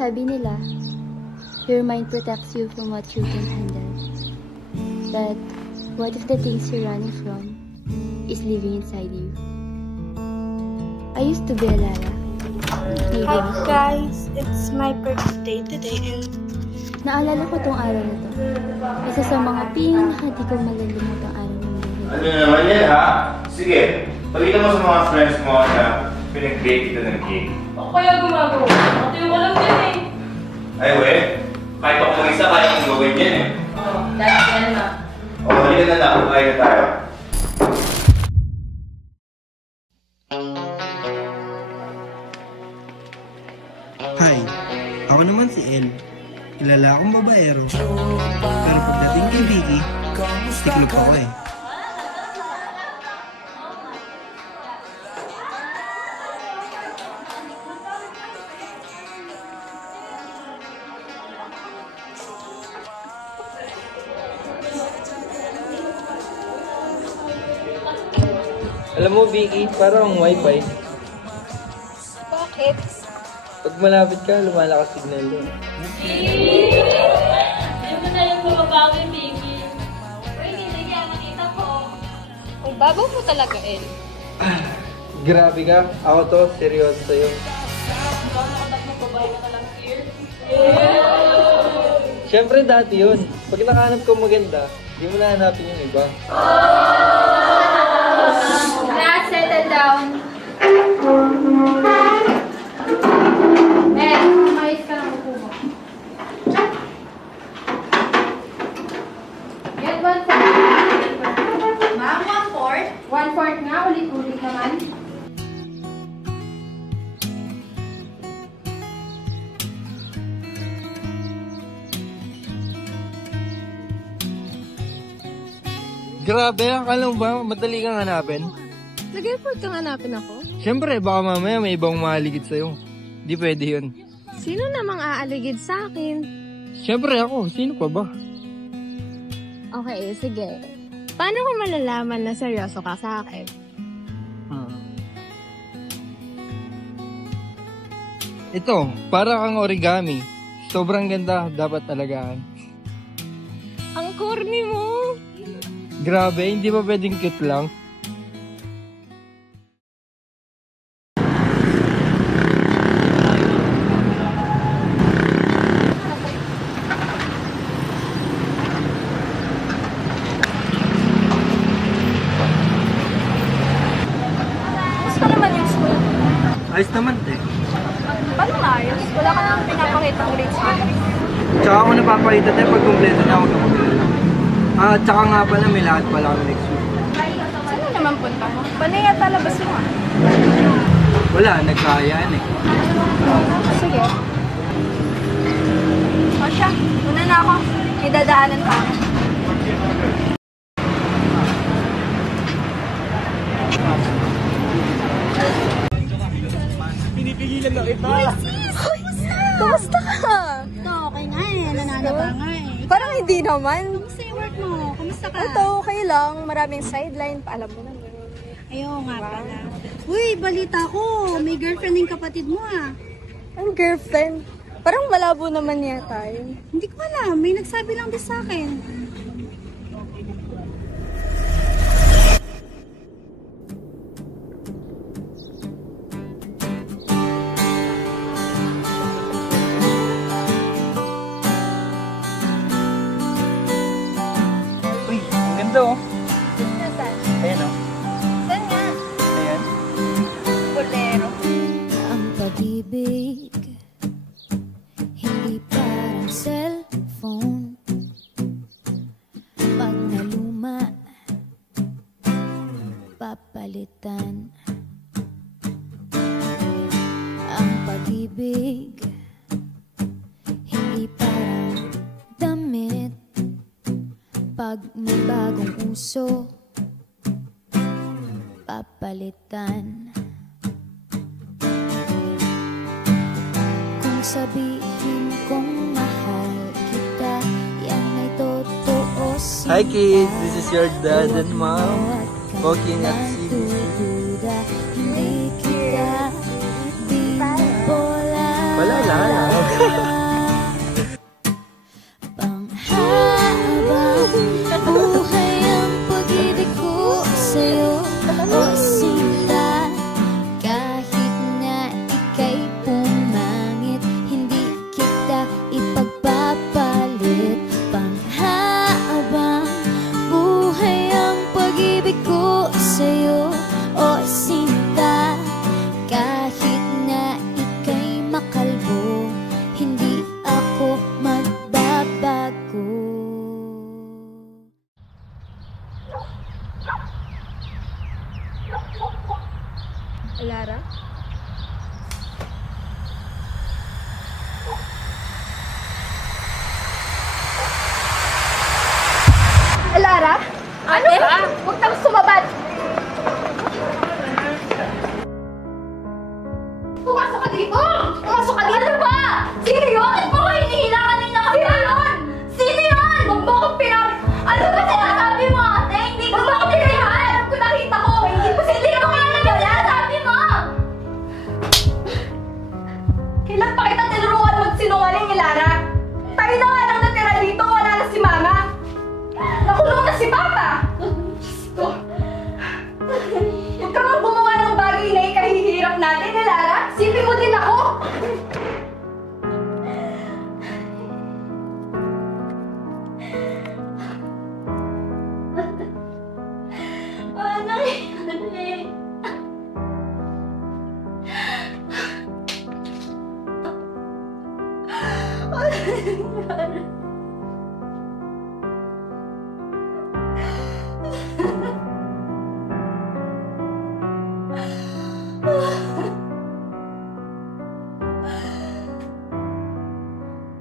Sabi nila, your mind protects you from what you can handle. But what if the things you're running from is living inside you? I used to be a Lara. Hi guys, it's my birthday today and naalala ko tong araw na to. Isa sa mga pinakadi kong malilimutan araw ng buhay. Ano naman yan ha? Sige, pagkita mo sa mga friends mo na pinag-bake kita ng cake. Ako kaya gumagawa? Matayo ka lang dyan eh. Ay we, kahit ako mag-isa kaya kong gawin yan eh. Oo, dahil yan na. O, halika na lang, kumain na tayo. Hi, ako naman si El. Kilala akong babaero. Pero pagdating kay Vicky, tiklop ako eh. Alam mo, Vicky, parang ang wifi. bakit? Pag malapit ka, lumalakas signal doon. Hindi mo na yung mababawi, Vicky. Uy, hindi kaya nakita ko. Ang babaw mo talaga, El. Grabe ka. Ako to, seryoso sa'yo. Ikaw nakatak mo, babae ka na lang here. Siyempre, dati yun. Pag nakahanap ko maganda, di mo na hanapin yung iba. Class, settle down. El, umayos ka ng upo mo. Get 1/4. Ma'am, 1/4? 1/4 nga, ulit-ulit naman. Grabe, akala mo ba madali kang hanapin? Nag-effort kang hanapin ako? Siyempre, baka mamaya may ibang maaligid sa'yo. Di pwede yun. Sino namang aaligid sa akin? Siyempre ako, sino pa ba? Okay, sige. Paano ko malalaman na seryoso ka sa akin? Ito, para kang origami. Sobrang ganda, dapat talagaan. Ang corny mo! Grabe, hindi ba pwedeng cute lang? Gusto naman yung school. Ayos naman, te. Paano maayos? Wala ka nang pinapakita ng grades mo. Tsaka ako napapakita tayo pag kumpleto na ako ng mag-alala. Tsaka nga pala, may lahat pala kami next week. Saan naman punta mo? Paano yata labas mo ah? Wala, nagkayaan eh. Sige. O siya, una na ako. May dadaanan pa ako. Pinipigilan na kita. Kumusta ka? Ito, okay nga eh. Nananaba nga eh. Parang hindi naman. Kamusta yung work mo? Kamusta ka? Ito, okay lang. Maraming sideline. Paalam mo naman. Ayaw nga pala. Uy, balita ko. May girlfriend yung kapatid mo ah. Ang girlfriend. Parang malabo naman yata yun. Hindi ko alam. May nagsabi lang din sa akin. Uy, ang ganda oh. Nasaan? Ayan oh. Saan nga? Ayan. Bolero. Ang pag-ibig puso papalitan. Kung sabihin kong mahal kita, yan ay totoo. Hi kids, this is your dad and mom walking at CBC. Hindi kita binubola. Wala lang. Panghabang buhay ang pag-ibig ko sa'yo, o sinta. Kahit na ika'y pumangit, hindi kita ipagpapalit. Panghabang buhay ang pag-ibig ko sa'yo, o sinta. Kahit na ika'y makalbo, hindi ako magbabago. Lara? Lara? Ano ba? Huwag kang sumabad! Pumasok ka dito! Pumasok ka dito! Ano ba? Sino yun? Bakit mo ko hinihila kanina ka ba yun? Sino yun? Huwag mo akong pinag... Ano ba sinasabi mo, ate? Hindi ko ba akong pinag... Alam ko nakita ko! Hindi mo nga nagala! Sabi mo! Kailan pa kita tinuruan magsinungaling ni Lara? Tayo na nga lang natira dito, wala na si Mama! Nakulong na si Papa! Huwag ka nga gumawa ng bagay na ikahihirap natin, eh, Lara! Sipin mo din ako! Ano nangyari? Ano nangyari?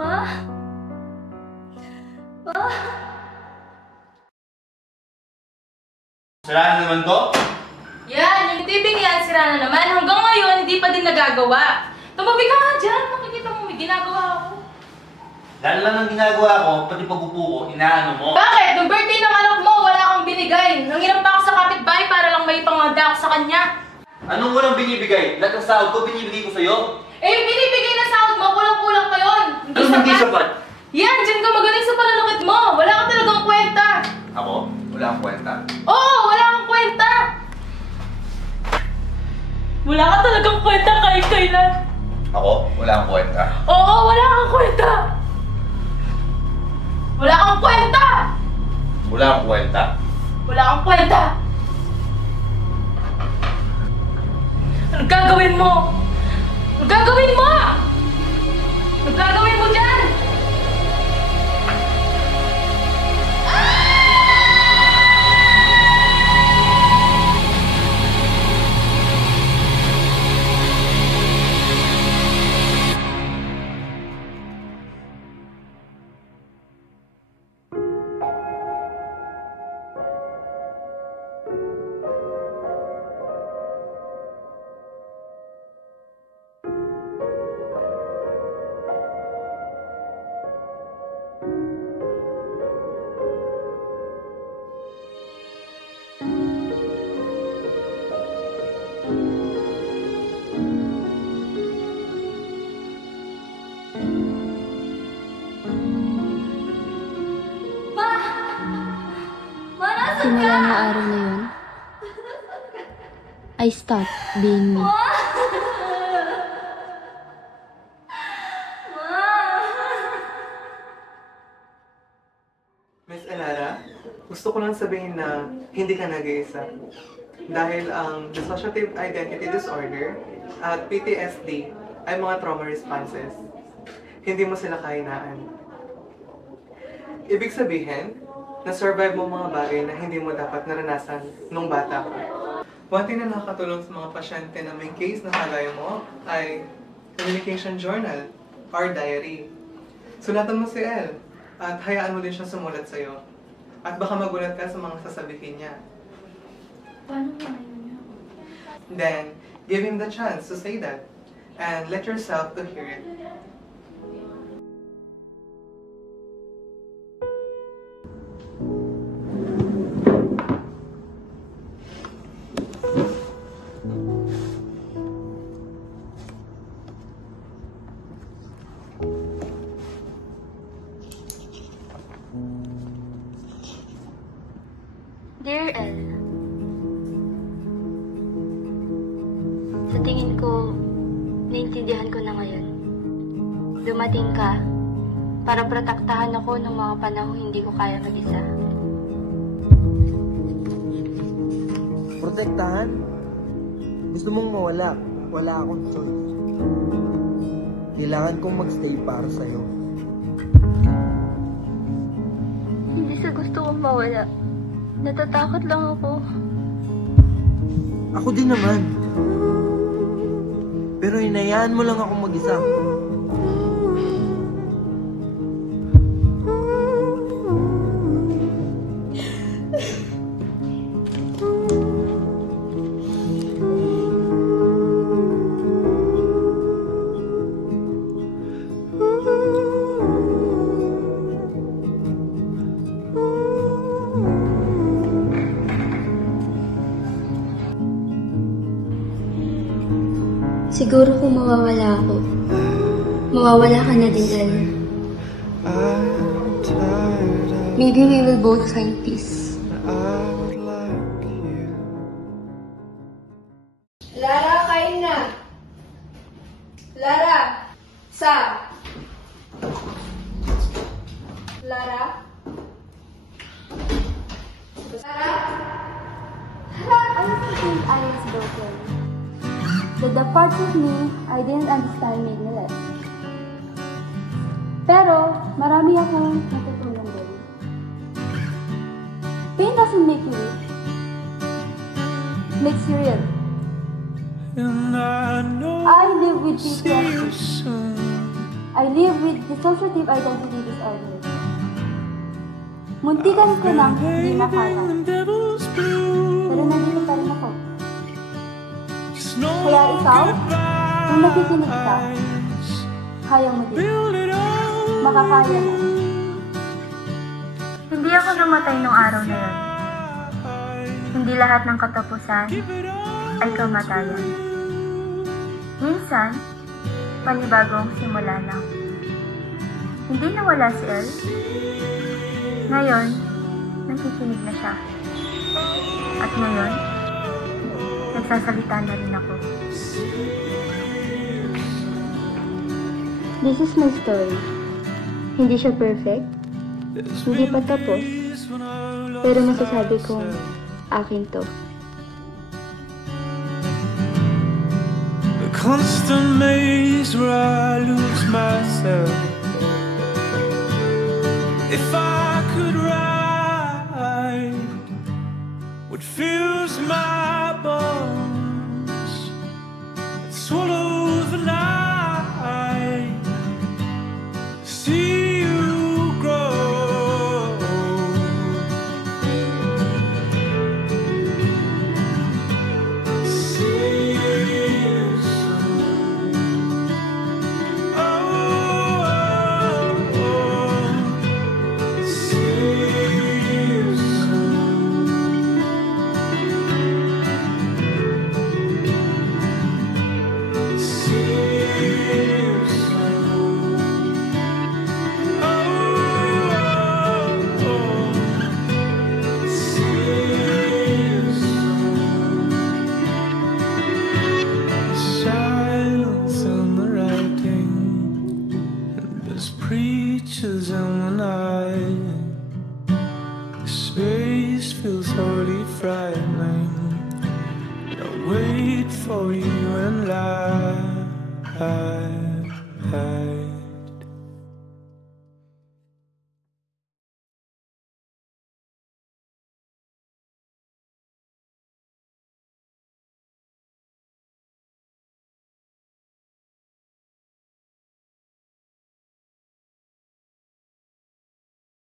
Ma? Ma? Sira na naman to? Yan, yung TV niyan, sira na naman. Hanggang ngayon, hindi pa din nagagawa. Tumabi ka nga dyan, makikita mo may ginagawa ako. Lalo lang ang ginagawa ko, pati pag-upo ko, inaano mo. Bakit? Nung birthday ng anak mo, wala kang binigay. Nangiram pa ako sa kapitbahay para lang may panganda ako sa kanya. Anong walang binibigay? Lahat ng sahod ko, binibigay ko sa'yo? Eh, yung binibigay na sahod mo, kulang-kulang pa yun. Anong hindi sapat? Yan, dyan ka magaling sa pananakit mo. Wala ka talagang kwenta. Ako? Wala akong kwenta. Oo, wala kang kwenta. Wala ka talagang kwenta kahit kailan. Ako? Wala akong kwenta. Oo, wala kang kwenta. Wala kang kwenta. Wala akong kwenta. Wala kang kwenta. Anong gagawin mo? Anong gagawin mo? Anong gagawin mo dyan? Simula ng araw na yun, I stopped being me. Miss Elara, gusto ko lang sabihin na hindi ka nag-iisa. Dahil ang dissociative identity disorder at PTSD ay mga trauma responses. Hindi mo sila kahinaan. Ibig sabihin, na-survive mo mga bagay na hindi mo dapat naranasan nung bata ka. One thing na nakakatulong sa mga pasyente na may case na kagaya mo ay communication journal or diary. Sulatan mo si Elle at hayaan mo din siya sumulat sa'yo. At baka magulat ka sa mga sasabihin niya. Paano nga yun? Then, give him the chance to say that. And let yourself to hear it. Dear Elle, sa tingin ko, naintindihan ko na ngayon. Dumating ka para protektahan ako ng mga panahong hindi ko kaya mag-isa. Protektahan? Gusto mong mawala? Wala akong choice. Kailangan kong magstay para sa'yo. Hindi sa gusto kong mawala. Natatakot lang ako. Ako din naman. Pero hinayaan mo lang akong mag-isa. Siguro kung mawawala ako, mawawala ka na din, Elle. Maybe we will both find peace. Lara, kain na. Lara, Sam. Lara? Lara? I used to think I was broken. That the parts of me I didn't understand made me less. Pero, marami akong natutunan din. Pain doesn't make you weak. It makes you real. I live with PTSD. I live with dissociative identity disorder. Muntikan ko nang hindi makata. Pero nandito pa rin ako. Kaya ikaw, kung nakikinig ka, kaya mo din. Makakaya mo. Hindi ako namatay nung araw na yun. Hindi lahat ng katapusan ay kamatayan. Minsan, panibagong simula lang. Hindi nawala si Elle. Ngayon, nakikinig na siya. At ngayon, nagsasalita na rin ako. This is my story. Hindi siya perfect. Hindi pa tapos. Pero masasabi kong akin to. The constant maze where I lose myself. If I could ride what fills my bones and swallow the night, see you grow. See you soon. Oh, oh, oh. See you soon. Silence in the writing, and there's preachers in the night. Space feels totally frightening. I wait for you and lie.